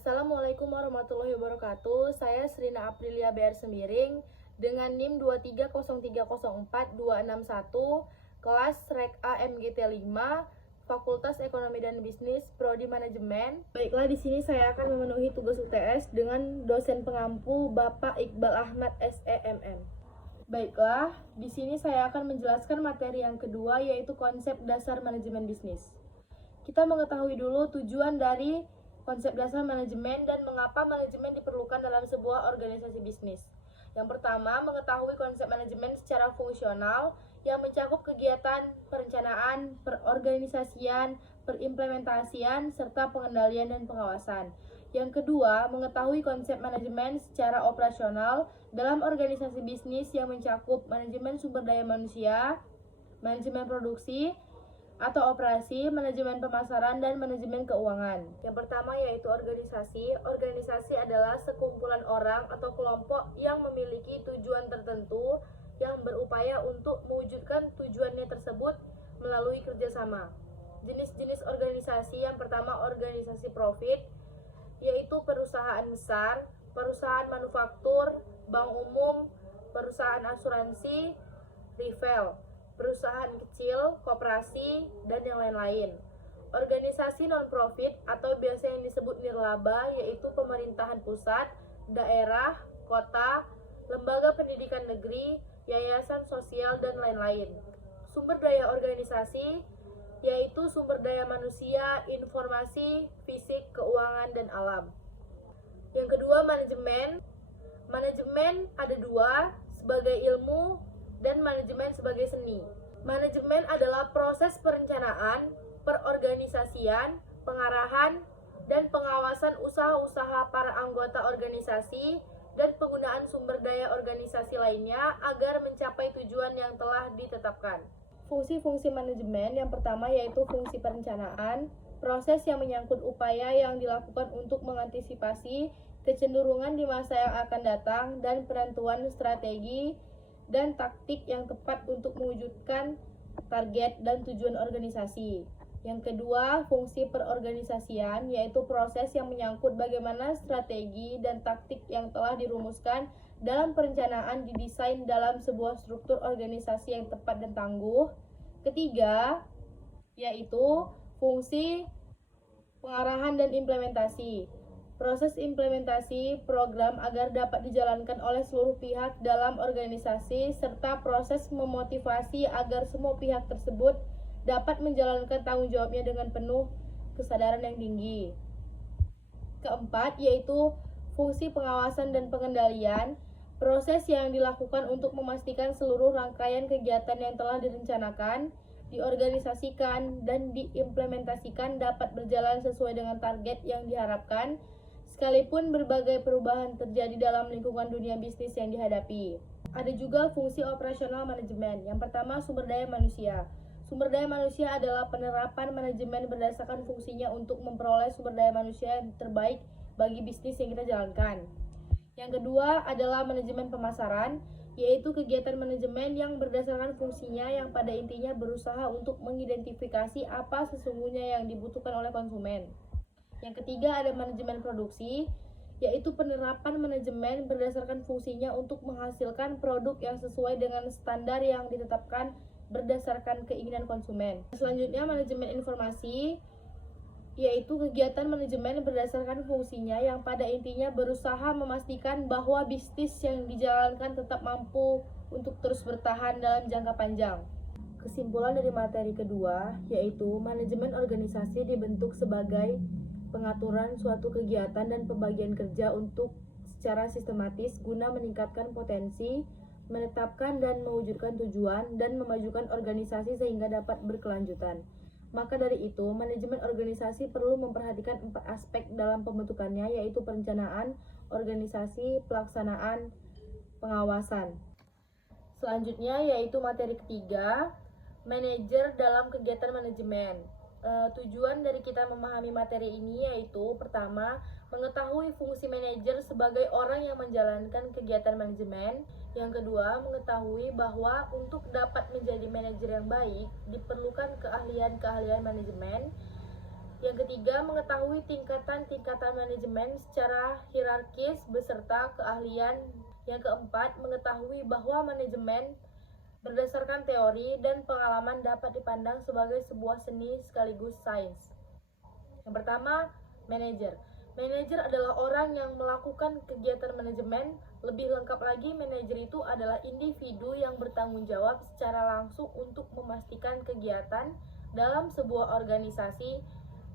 Assalamualaikum warahmatullahi wabarakatuh. Saya Srina Aprilia BR Semiring dengan NIM 230304261, kelas Rek A MGT 5, Fakultas Ekonomi dan Bisnis, Prodi Manajemen. Baiklah, di sini saya akan memenuhi tugas UTS dengan dosen pengampu Bapak Iqbal Ahmad SEMM. Baiklah, di sini saya akan menjelaskan materi yang kedua, yaitu konsep dasar manajemen bisnis. Kita mengetahui dulu tujuan dari konsep dasar manajemen dan mengapa manajemen diperlukan dalam sebuah organisasi bisnis. Yang pertama, mengetahui konsep manajemen secara fungsional yang mencakup kegiatan perencanaan, perorganisasian, perimplementasian, serta pengendalian dan pengawasan. Yang kedua, mengetahui konsep manajemen secara operasional dalam organisasi bisnis yang mencakup manajemen sumber daya manusia, manajemen produksi, atau operasi, manajemen pemasaran, dan manajemen keuangan. Yang pertama yaitu organisasi. Organisasi adalah sekumpulan orang atau kelompok yang memiliki tujuan tertentu yang berupaya untuk mewujudkan tujuannya tersebut melalui kerjasama. Jenis-jenis organisasi, yang pertama organisasi profit, yaitu perusahaan besar, perusahaan manufaktur, bank umum, perusahaan asuransi, retail, perusahaan kecil, koperasi, dan yang lain-lain. Organisasi non-profit atau biasa yang disebut nirlaba, yaitu pemerintahan pusat, daerah, kota, lembaga pendidikan negeri, yayasan sosial, dan lain-lain. Sumber daya organisasi yaitu sumber daya manusia, informasi, fisik, keuangan, dan alam. Yang kedua, manajemen. Manajemen ada dua, sebagai ilmu dan manajemen sebagai seni. Manajemen adalah proses perencanaan, perorganisasian, pengarahan, dan pengawasan usaha-usaha para anggota organisasi dan penggunaan sumber daya organisasi lainnya agar mencapai tujuan yang telah ditetapkan. Fungsi-fungsi manajemen yang pertama yaitu fungsi perencanaan, proses yang menyangkut upaya yang dilakukan untuk mengantisipasi kecenderungan di masa yang akan datang dan penentuan strategi dan taktik yang tepat untuk mewujudkan target dan tujuan organisasi. Yang kedua, fungsi perorganisasian, yaitu proses yang menyangkut bagaimana strategi dan taktik yang telah dirumuskan dalam perencanaan didesain dalam sebuah struktur organisasi yang tepat dan tangguh. Ketiga, yaitu fungsi pengarahan dan implementasi. Proses implementasi program agar dapat dijalankan oleh seluruh pihak dalam organisasi, serta proses memotivasi agar semua pihak tersebut dapat menjalankan tanggung jawabnya dengan penuh kesadaran yang tinggi. Keempat, yaitu fungsi pengawasan dan pengendalian, proses yang dilakukan untuk memastikan seluruh rangkaian kegiatan yang telah direncanakan, diorganisasikan, dan diimplementasikan dapat berjalan sesuai dengan target yang diharapkan, sekalipun berbagai perubahan terjadi dalam lingkungan dunia bisnis yang dihadapi. Ada juga fungsi operasional manajemen. Yang pertama, sumber daya manusia. Sumber daya manusia adalah penerapan manajemen berdasarkan fungsinya untuk memperoleh sumber daya manusia yang terbaik bagi bisnis yang kita jalankan. Yang kedua adalah manajemen pemasaran, yaitu kegiatan manajemen yang berdasarkan fungsinya yang pada intinya berusaha untuk mengidentifikasi apa sesungguhnya yang dibutuhkan oleh konsumen. Yang ketiga ada manajemen produksi, yaitu penerapan manajemen berdasarkan fungsinya untuk menghasilkan produk yang sesuai dengan standar yang ditetapkan berdasarkan keinginan konsumen. Selanjutnya manajemen informasi, yaitu kegiatan manajemen berdasarkan fungsinya yang pada intinya berusaha memastikan bahwa bisnis yang dijalankan tetap mampu untuk terus bertahan dalam jangka panjang. Kesimpulan dari materi kedua, yaitu manajemen organisasi dibentuk sebagai pengaturan suatu kegiatan dan pembagian kerja untuk secara sistematis guna meningkatkan potensi, menetapkan dan mewujudkan tujuan, dan memajukan organisasi sehingga dapat berkelanjutan. Maka dari itu, manajemen organisasi perlu memperhatikan 4 aspek dalam pembentukannya, yaitu perencanaan, organisasi, pelaksanaan, pengawasan. Selanjutnya yaitu materi ketiga, manajer dalam kegiatan manajemen. Tujuan dari kita memahami materi ini yaitu pertama, mengetahui fungsi manajer sebagai orang yang menjalankan kegiatan manajemen. Yang kedua, mengetahui bahwa untuk dapat menjadi manajer yang baik diperlukan keahlian-keahlian manajemen. Yang ketiga, mengetahui tingkatan-tingkatan manajemen secara hierarkis beserta keahlian. Yang keempat, mengetahui bahwa manajemen berdasarkan teori dan pengalaman dapat dipandang sebagai sebuah seni sekaligus sains. Yang pertama, manajer. Manajer adalah orang yang melakukan kegiatan manajemen. Lebih lengkap lagi, manajer itu adalah individu yang bertanggung jawab secara langsung untuk memastikan kegiatan dalam sebuah organisasi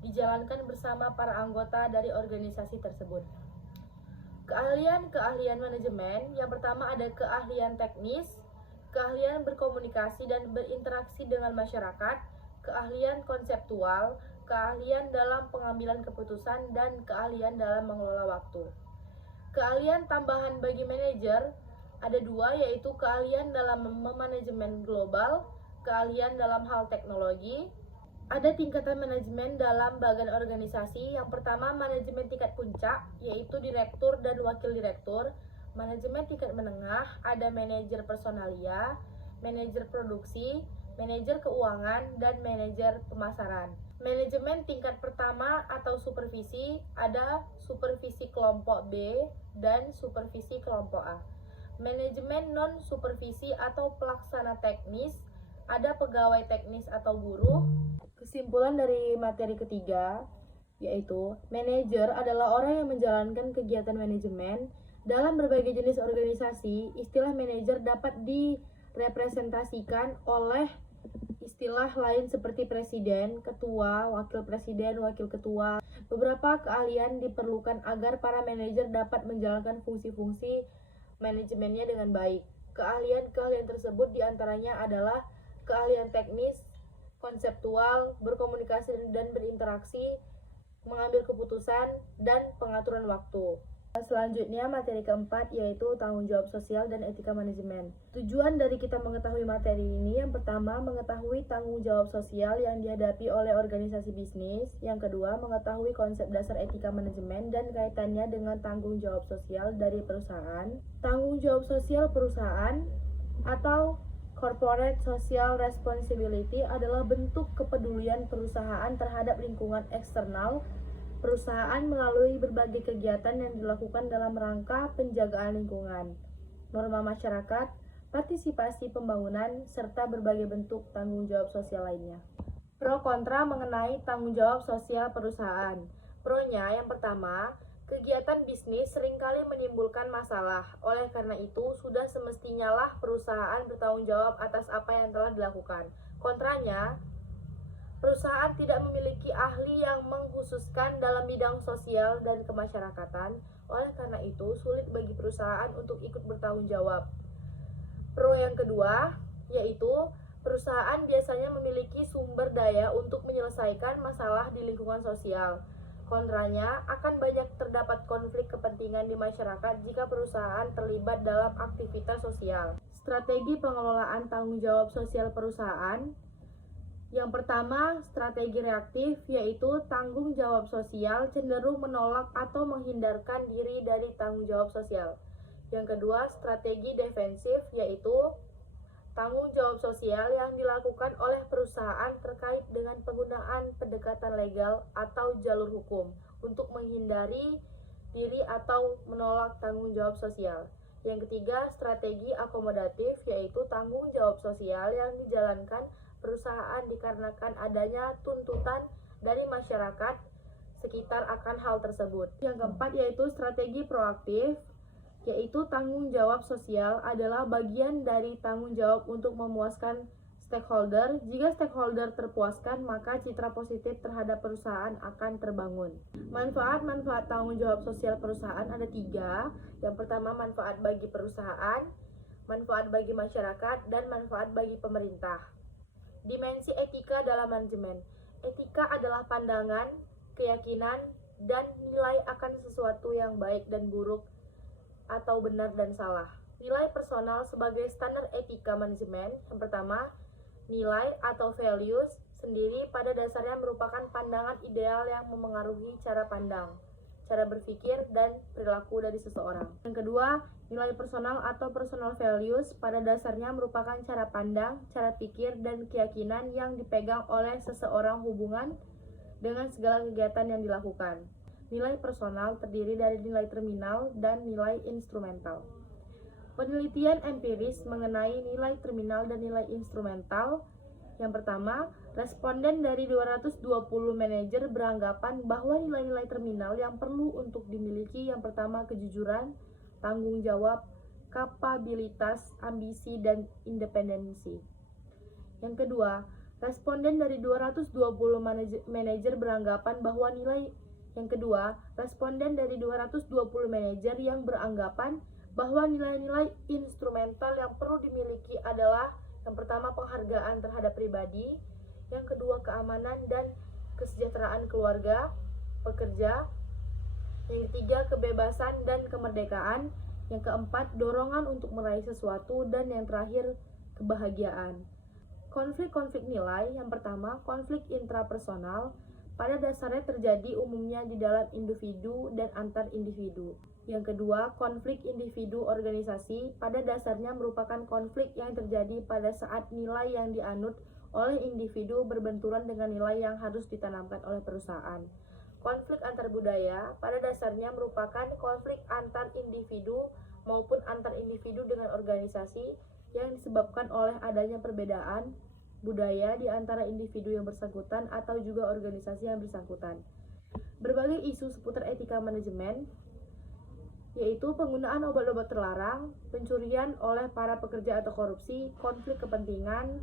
dijalankan bersama para anggota dari organisasi tersebut. Keahlian manajemen, yang pertama ada keahlian teknis, keahlian berkomunikasi dan berinteraksi dengan masyarakat, keahlian konseptual, keahlian dalam pengambilan keputusan, dan keahlian dalam mengelola waktu. Keahlian tambahan bagi manajer ada dua, yaitu keahlian dalam memanajemen global, keahlian dalam hal teknologi. Ada tingkatan manajemen dalam bagian organisasi. Yang pertama, manajemen tingkat puncak, yaitu direktur dan wakil direktur. Manajemen tingkat menengah, ada manajer personalia, manajer produksi, manajer keuangan, dan manajer pemasaran. Manajemen tingkat pertama atau supervisi, ada supervisi kelompok B dan supervisi kelompok A. Manajemen non-supervisi atau pelaksana teknis, ada pegawai teknis atau buruh. Kesimpulan dari materi ketiga, yaitu manajer adalah orang yang menjalankan kegiatan manajemen dalam berbagai jenis organisasi. Istilah manajer dapat direpresentasikan oleh istilah lain seperti presiden, ketua, wakil presiden, wakil ketua. Beberapa keahlian diperlukan agar para manajer dapat menjalankan fungsi-fungsi manajemennya dengan baik. Keahlian-keahlian tersebut diantaranya adalah keahlian teknis, konseptual, berkomunikasi dan berinteraksi, mengambil keputusan, dan pengaturan waktu. Selanjutnya materi keempat, yaitu tanggung jawab sosial dan etika manajemen. Tujuan dari kita mengetahui materi ini, yang pertama mengetahui tanggung jawab sosial yang dihadapi oleh organisasi bisnis. Yang kedua, mengetahui konsep dasar etika manajemen dan kaitannya dengan tanggung jawab sosial dari perusahaan. Tanggung jawab sosial perusahaan atau Corporate Social Responsibility adalah bentuk kepedulian perusahaan terhadap lingkungan eksternal perusahaan melalui berbagai kegiatan yang dilakukan dalam rangka penjagaan lingkungan, norma masyarakat, partisipasi pembangunan, serta berbagai bentuk tanggung jawab sosial lainnya. Pro kontra mengenai tanggung jawab sosial perusahaan. Pro-nya yang pertama, kegiatan bisnis seringkali menimbulkan masalah. Oleh karena itu, sudah semestinya lah perusahaan bertanggung jawab atas apa yang telah dilakukan. Kontranya, perusahaan tidak memiliki ahli yang mengkhususkan dalam bidang sosial dan kemasyarakatan. Oleh karena itu, sulit bagi perusahaan untuk ikut bertanggung jawab. Pro yang kedua, yaitu perusahaan biasanya memiliki sumber daya untuk menyelesaikan masalah di lingkungan sosial. Kontranya, akan banyak terdapat konflik kepentingan di masyarakat jika perusahaan terlibat dalam aktivitas sosial. Strategi pengelolaan tanggung jawab sosial perusahaan. Yang pertama, strategi reaktif, yaitu tanggung jawab sosial cenderung menolak atau menghindarkan diri dari tanggung jawab sosial. Yang kedua, strategi defensif, yaitu tanggung jawab sosial yang dilakukan oleh perusahaan terkait dengan penggunaan pendekatan legal atau jalur hukum untuk menghindari diri atau menolak tanggung jawab sosial. Yang ketiga, strategi akomodatif, yaitu tanggung jawab sosial yang dijalankan perusahaan dikarenakan adanya tuntutan dari masyarakat sekitar akan hal tersebut. Yang keempat, yaitu strategi proaktif, yaitu tanggung jawab sosial adalah bagian dari tanggung jawab untuk memuaskan stakeholder. Jika stakeholder terpuaskan, maka citra positif terhadap perusahaan akan terbangun. Manfaat-manfaat tanggung jawab sosial perusahaan ada 3. Yang pertama, manfaat bagi perusahaan, manfaat bagi masyarakat, dan manfaat bagi pemerintah. Dimensi etika dalam manajemen. Etika adalah pandangan, keyakinan, dan nilai akan sesuatu yang baik dan buruk atau benar dan salah. Nilai personal sebagai standar etika manajemen. Yang pertama, nilai atau values sendiri pada dasarnya merupakan pandangan ideal yang memengaruhi cara pandang, cara berpikir, dan perilaku dari seseorang. Yang kedua, nilai personal atau personal values pada dasarnya merupakan cara pandang, cara pikir, dan keyakinan yang dipegang oleh seseorang hubungan dengan segala kegiatan yang dilakukan. Nilai personal terdiri dari nilai terminal dan nilai instrumental. Penelitian empiris mengenai nilai terminal dan nilai instrumental. Yang pertama, responden dari 220 manajer beranggapan bahwa nilai-nilai terminal yang perlu untuk dimiliki yang pertama kejujuran, tanggung jawab, kapabilitas, ambisi, dan independensi. Yang kedua, responden dari 220 manajer beranggapan bahwa nilai-nilai instrumental yang perlu dimiliki adalah yang pertama penghargaan terhadap pribadi, yang kedua keamanan dan kesejahteraan keluarga, pekerja, yang ketiga kebebasan dan kemerdekaan, yang keempat dorongan untuk meraih sesuatu, dan yang terakhir kebahagiaan. Konflik-konflik nilai, yang pertama konflik intrapersonal, pada dasarnya terjadi umumnya di dalam individu dan antar individu. Yang kedua, konflik individu organisasi, pada dasarnya merupakan konflik yang terjadi pada saat nilai yang dianut oleh individu berbenturan dengan nilai yang harus ditanamkan oleh perusahaan. Konflik antar budaya, pada dasarnya merupakan konflik antar individu maupun antar individu dengan organisasi yang disebabkan oleh adanya perbedaan budaya di antara individu yang bersangkutan atau juga organisasi yang bersangkutan. Berbagai isu seputar etika manajemen, yaitu penggunaan obat-obat terlarang, pencurian oleh para pekerja atau korupsi, konflik kepentingan,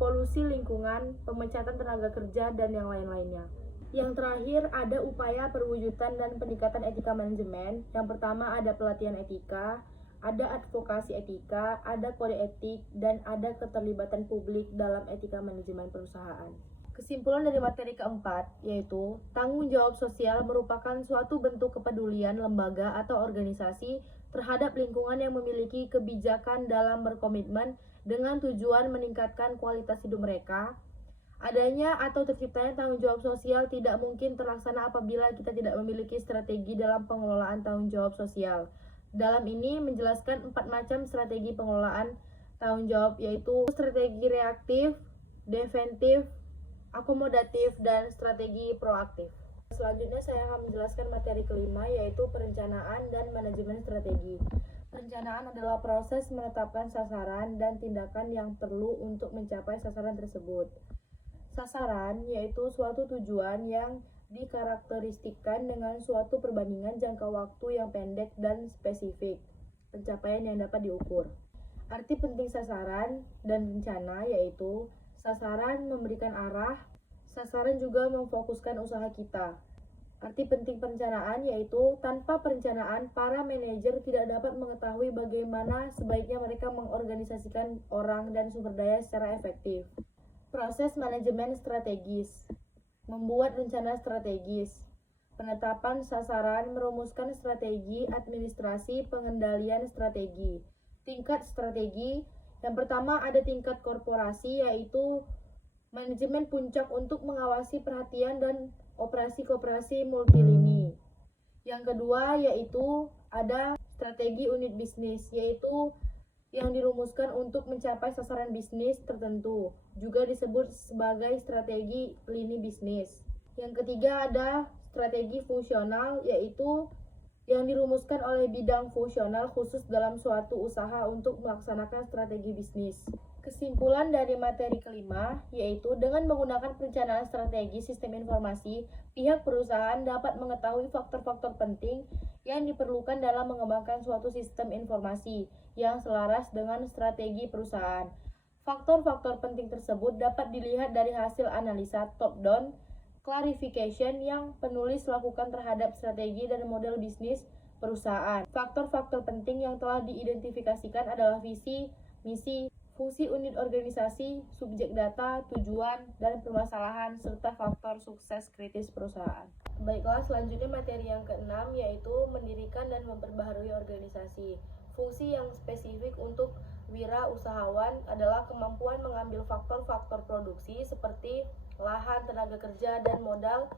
polusi lingkungan, pemecatan tenaga kerja, dan yang lain-lainnya. Yang terakhir, ada upaya perwujudan dan peningkatan etika manajemen. Yang pertama ada pelatihan etika, ada advokasi etika, ada kode etik, dan ada keterlibatan publik dalam etika manajemen perusahaan. Kesimpulan dari materi keempat, yaitu tanggung jawab sosial merupakan suatu bentuk kepedulian lembaga atau organisasi terhadap lingkungan yang memiliki kebijakan dalam berkomitmen dengan tujuan meningkatkan kualitas hidup mereka. Adanya atau terciptanya tanggung jawab sosial tidak mungkin terlaksana apabila kita tidak memiliki strategi dalam pengelolaan tanggung jawab sosial. Dalam ini menjelaskan 4 macam strategi pengelolaan tanggung jawab, yaitu strategi reaktif, defensif, akomodatif, dan strategi proaktif. Selanjutnya saya akan menjelaskan materi kelima, yaitu perencanaan dan manajemen strategi. Perencanaan adalah proses menetapkan sasaran dan tindakan yang perlu untuk mencapai sasaran tersebut. Sasaran yaitu suatu tujuan yang dikarakteristikkan dengan suatu perbandingan jangka waktu yang pendek dan spesifik, pencapaian yang dapat diukur. Arti penting sasaran dan rencana yaitu sasaran memberikan arah, sasaran juga memfokuskan usaha kita. Arti penting perencanaan yaitu tanpa perencanaan, para manajer tidak dapat mengetahui bagaimana sebaiknya mereka mengorganisasikan orang dan sumber daya secara efektif. Proses manajemen strategis. Membuat rencana strategis. Penetapan sasaran, merumuskan strategi, administrasi, pengendalian strategi. Tingkat strategi. Yang pertama ada tingkat korporasi, yaitu manajemen puncak untuk mengawasi perhatian dan operasi koperasi multilini. Yang kedua yaitu ada strategi unit bisnis, yaitu yang dirumuskan untuk mencapai sasaran bisnis tertentu, juga disebut sebagai strategi lini bisnis. Yang ketiga ada strategi fungsional, yaitu yang dirumuskan oleh bidang fungsional khusus dalam suatu usaha untuk melaksanakan strategi bisnis. Kesimpulan dari materi kelima, yaitu dengan menggunakan perencanaan strategi sistem informasi, pihak perusahaan dapat mengetahui faktor-faktor penting yang diperlukan dalam mengembangkan suatu sistem informasi yang selaras dengan strategi perusahaan. Faktor-faktor penting tersebut dapat dilihat dari hasil analisa top-down clarification yang penulis lakukan terhadap strategi dan model bisnis perusahaan. Faktor-faktor penting yang telah diidentifikasikan adalah visi, misi, fungsi unit organisasi, subjek data, tujuan, dan permasalahan, serta faktor sukses kritis perusahaan. Baiklah, selanjutnya materi yang keenam, yaitu mendirikan dan memperbaharui organisasi. Fungsi yang spesifik untuk wirausahawan adalah kemampuan mengambil faktor-faktor produksi seperti lahan, tenaga kerja, dan modal,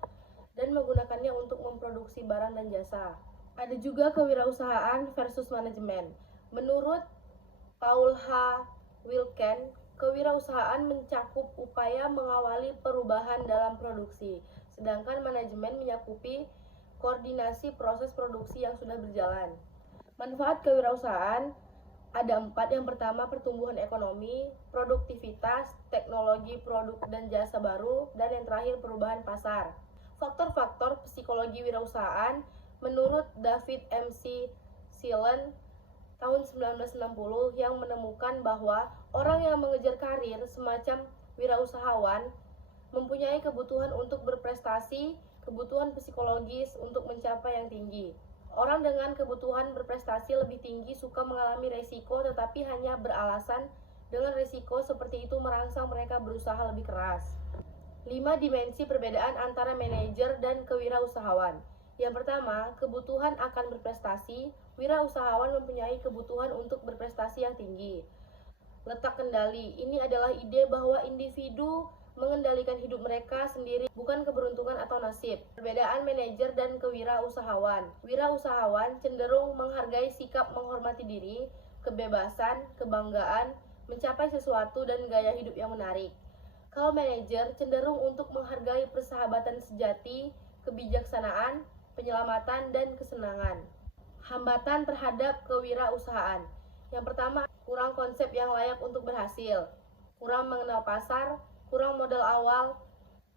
dan menggunakannya untuk memproduksi barang dan jasa. Ada juga kewirausahaan versus manajemen. Menurut Paul H. Wilken, kewirausahaan mencakup upaya mengawali perubahan dalam produksi. sedangkan manajemen menyakupi koordinasi proses produksi yang sudah berjalan. Manfaat kewirausahaan ada 4. Yang pertama, pertumbuhan ekonomi, produktivitas, teknologi produk dan jasa baru, dan yang terakhir, perubahan pasar. Faktor-faktor psikologi wirausahaan menurut David MC Sillen tahun 1960 yang menemukan bahwa orang yang mengejar karir semacam wirausahawan mempunyai kebutuhan untuk berprestasi, kebutuhan psikologis untuk mencapai yang tinggi. Orang dengan kebutuhan berprestasi lebih tinggi suka mengalami resiko tetapi hanya beralasan dengan resiko seperti itu merangsang mereka berusaha lebih keras. 5 dimensi perbedaan antara manajer dan kewirausahawan. Yang pertama, kebutuhan akan berprestasi. Wirausahawan mempunyai kebutuhan untuk berprestasi yang tinggi. Letak kendali, ini adalah ide bahwa individu mengendalikan hidup mereka sendiri, bukan keberuntungan atau nasib. Perbedaan manajer dan kewirausahawan. Wirausahawan cenderung menghargai sikap menghormati diri, kebebasan, kebanggaan, mencapai sesuatu, dan gaya hidup yang menarik. Kalau manajer cenderung untuk menghargai persahabatan sejati, kebijaksanaan, penyelamatan, dan kesenangan. Hambatan terhadap kewirausahaan. Yang pertama, kurang konsep yang layak untuk berhasil, kurang mengenal pasar, kurang modal awal,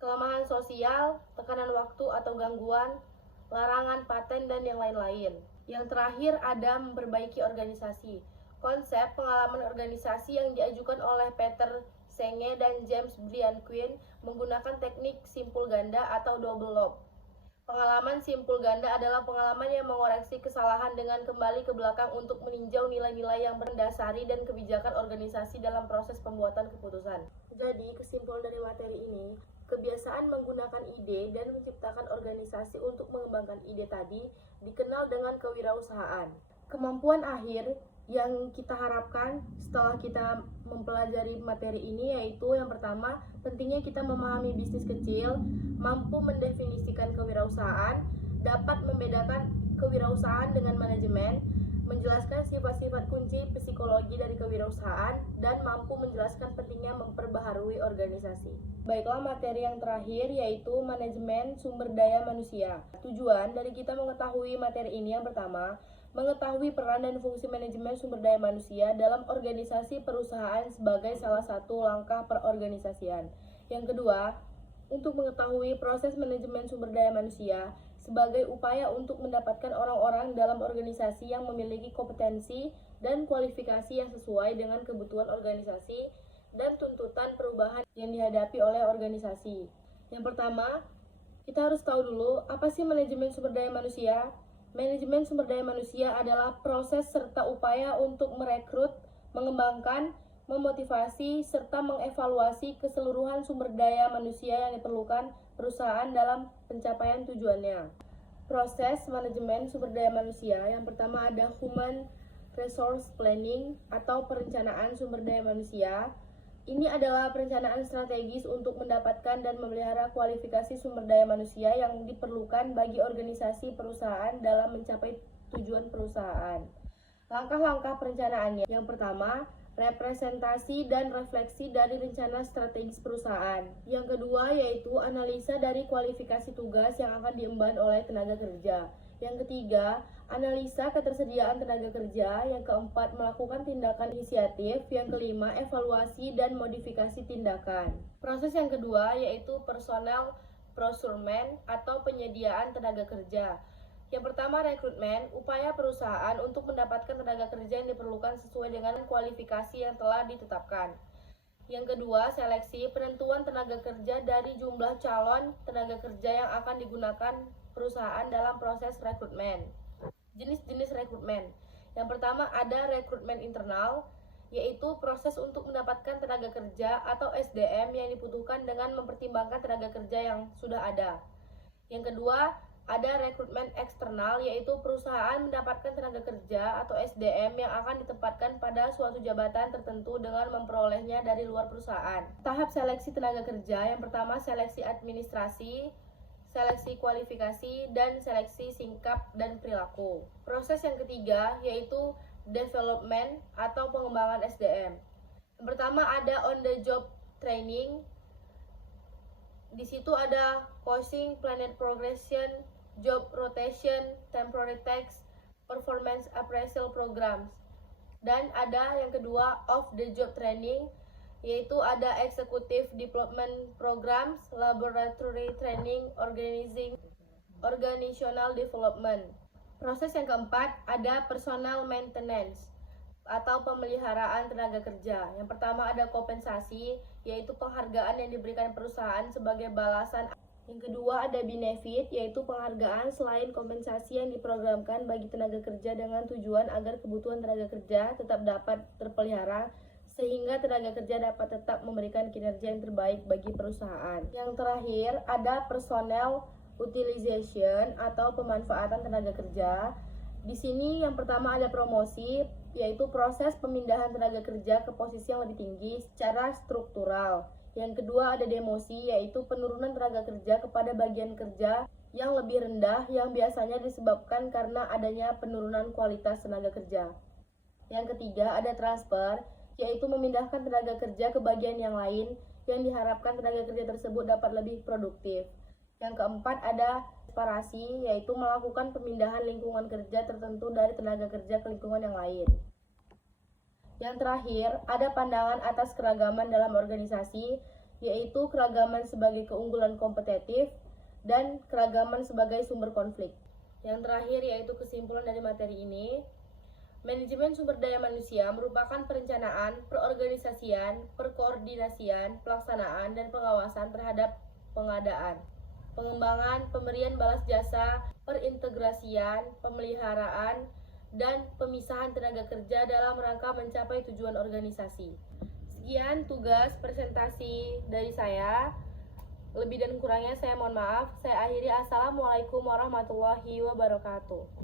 kelemahan sosial, tekanan waktu atau gangguan, larangan paten, dan yang lain-lain. Yang terakhir ada memperbaiki organisasi. Konsep pengalaman organisasi yang diajukan oleh Peter Senge dan James Brian Quinn menggunakan teknik simpul ganda atau double loop. Pengalaman simpul ganda adalah pengalaman yang mengoreksi kesalahan dengan kembali ke belakang untuk meninjau nilai-nilai yang mendasari dan kebijakan organisasi dalam proses pembuatan keputusan. Jadi, kesimpulan dari materi ini, kebiasaan menggunakan ide dan menciptakan organisasi untuk mengembangkan ide tadi dikenal dengan kewirausahaan. Kemampuan akhir yang kita harapkan setelah kita mempelajari materi ini yaitu yang pertama, pentingnya kita memahami bisnis kecil, mampu mendefinisikan kewirausahaan, dapat membedakan kewirausahaan dengan manajemen, menjelaskan sifat-sifat kunci psikologi dari kewirausahaan, dan mampu menjelaskan pentingnya memperbaharui organisasi. Baiklah, materi yang terakhir yaitu manajemen sumber daya manusia. Tujuan dari kita mengetahui materi ini yang pertama, mengetahui peran dan fungsi manajemen sumber daya manusia dalam organisasi perusahaan sebagai salah satu langkah perorganisasian. Yang kedua, untuk mengetahui proses manajemen sumber daya manusia sebagai upaya untuk mendapatkan orang-orang dalam organisasi yang memiliki kompetensi dan kualifikasi yang sesuai dengan kebutuhan organisasi dan tuntutan perubahan yang dihadapi oleh organisasi. Yang pertama, kita harus tahu dulu apa sih manajemen sumber daya manusia. Manajemen sumber daya manusia adalah proses serta upaya untuk merekrut, mengembangkan, memotivasi, serta mengevaluasi keseluruhan sumber daya manusia yang diperlukan perusahaan dalam pencapaian tujuannya. Proses manajemen sumber daya manusia yang pertama ada Human Resource Planning atau perencanaan sumber daya manusia. Ini adalah perencanaan strategis untuk mendapatkan dan memelihara kualifikasi sumber daya manusia yang diperlukan bagi organisasi perusahaan dalam mencapai tujuan perusahaan. Langkah-langkah perencanaannya. Yang pertama, representasi dan refleksi dari rencana strategis perusahaan. Yang kedua yaitu analisa dari kualifikasi tugas yang akan diemban oleh tenaga kerja. Yang ketiga, analisa ketersediaan tenaga kerja. Yang keempat, melakukan tindakan inisiatif. Yang kelima, evaluasi dan modifikasi tindakan. Proses yang kedua yaitu personal procurement atau penyediaan tenaga kerja. Yang pertama, rekrutmen, upaya perusahaan untuk mendapatkan tenaga kerja yang diperlukan sesuai dengan kualifikasi yang telah ditetapkan. Yang kedua, seleksi, penentuan tenaga kerja dari jumlah calon tenaga kerja yang akan digunakan perusahaan dalam proses rekrutmen. Jenis-jenis rekrutmen. Yang pertama ada rekrutmen internal, yaitu proses untuk mendapatkan tenaga kerja atau SDM yang dibutuhkan dengan mempertimbangkan tenaga kerja yang sudah ada. Yang kedua, ada rekrutmen eksternal, yaitu perusahaan mendapatkan tenaga kerja atau SDM yang akan ditempatkan pada suatu jabatan tertentu dengan memperolehnya dari luar perusahaan. Tahap seleksi tenaga kerja, yang pertama seleksi administrasi, seleksi kualifikasi, dan seleksi sikap dan perilaku. Proses yang ketiga yaitu development atau pengembangan SDM. Yang pertama ada on the job training. Di situ ada coaching, planet progression, job rotation, temporary tax, performance appraisal programs. Dan ada yang kedua, off the job training, yaitu ada executive development programs, laboratory training, organizational development. Proses yang keempat ada personal maintenance atau pemeliharaan tenaga kerja. Yang pertama ada kompensasi, yaitu penghargaan yang diberikan perusahaan sebagai balasan. Yang kedua ada benefit, yaitu penghargaan selain kompensasi yang diprogramkan bagi tenaga kerja dengan tujuan agar kebutuhan tenaga kerja tetap dapat terpelihara sehingga tenaga kerja dapat tetap memberikan kinerja yang terbaik bagi perusahaan. Yang terakhir ada personnel utilization atau pemanfaatan tenaga kerja. Di sini yang pertama ada promosi, yaitu proses pemindahan tenaga kerja ke posisi yang lebih tinggi secara struktural. Yang kedua ada demosi, yaitu penurunan tenaga kerja kepada bagian kerja yang lebih rendah yang biasanya disebabkan karena adanya penurunan kualitas tenaga kerja. Yang ketiga ada transfer, yaitu memindahkan tenaga kerja ke bagian yang lain yang diharapkan tenaga kerja tersebut dapat lebih produktif. Yang keempat ada separasi, yaitu melakukan pemindahan lingkungan kerja tertentu dari tenaga kerja ke lingkungan yang lain. Yang terakhir, ada pandangan atas keragaman dalam organisasi, yaitu keragaman sebagai keunggulan kompetitif dan keragaman sebagai sumber konflik. Yang terakhir yaitu kesimpulan dari materi ini, manajemen sumber daya manusia merupakan perencanaan, perorganisasian, perkoordinasian, pelaksanaan, dan pengawasan terhadap pengadaan, pengembangan, pemberian balas jasa, perintegrasian, pemeliharaan, dan pemisahan tenaga kerja dalam rangka mencapai tujuan organisasi. Sekian tugas presentasi dari saya. Lebih dan kurangnya saya mohon maaf. Saya akhiri. Assalamualaikum warahmatullahi wabarakatuh.